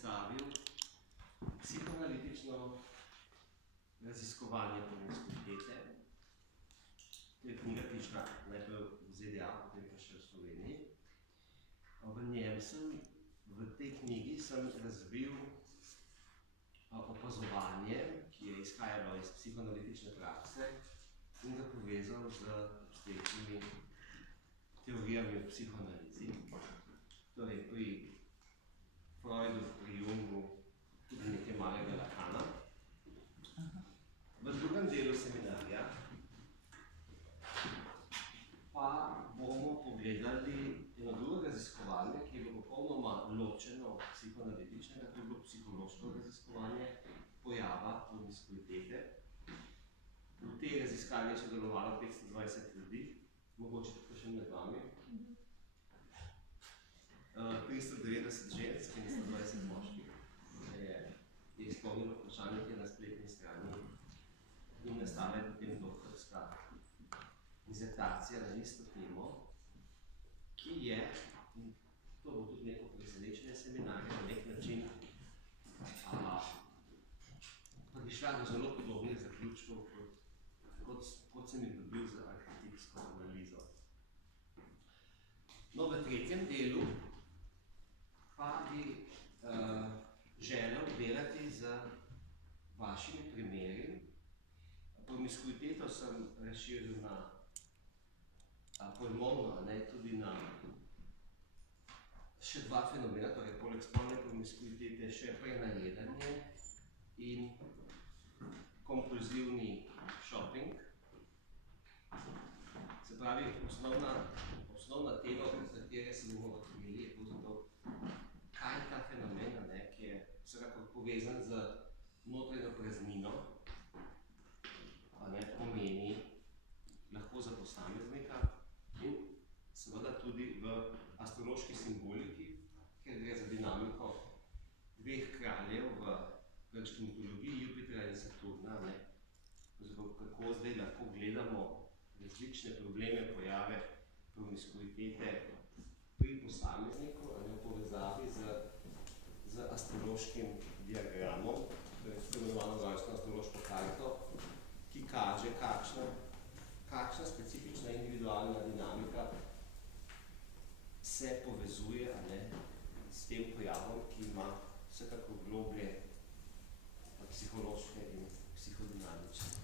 predstavil psihoanalitično raziskovanje promiskuitete. To je knjiga, ki je šla najprej v ZDA, potem pa še v Sloveniji. V tej knjigi sem razbil opazovanje, ki je izhajalo iz psihoanalitične prakse in ga povezal z obstoječimi teorijami o psihoanalizi. Torej pri Freudu, pri Jungu, tudi nekaj malega Lacana. V drugem delu seminarja pa bomo pogledali eno drugo raziskovanje, ki je bilo popolnoma ločeno od psihoanalitičnega, to je bilo psihološko raziskovanje pojava promiskuitete. V tej raziskavi je sodelovalo 520 ljudi, mogoče tako še med vami. 390 žensk in 120 moških je izpolnilo vprašanje, ki je na spletni strani in nastala je potem doktorska dizertacija na isto temo, ki je, in to bo tudi neko presenečenje seminarja, na nek način prišla do zelo podobnih zaključkov, kot sem jih dobil za arhetipsko analizo. No, v tretjem delu pa bi želel delati z vašimi primeri. Promiskuiteto sem razširil na pojmovno, tudi na še dva fenomena, torej poleg spolne promiskuitete še prenajedanje in kompulzivni shopping. Se pravi, osnovna tema, z katere se bomo odkrili, je pravzaprav, kaj je ta fenomen, ki je vsekakor povezan z notranjo praznino, pomeni lahko za posameznika in seveda tudi v astrološki simboliki, ker gre za dinamiko dveh kraljev v grški mitologiji, Jupitra in Saturna, kako zdaj lahko gledamo različne probleme, pojave promiskuitete pri posamezniku, v povezavi z astrološkim diagramom, to je imenovano rojstno astrološko karto, ki kaže, kakšna specifična individualna dinamika se povezuje s tem pojavom, ki ima vsekako globlje psihološke in psihodinamične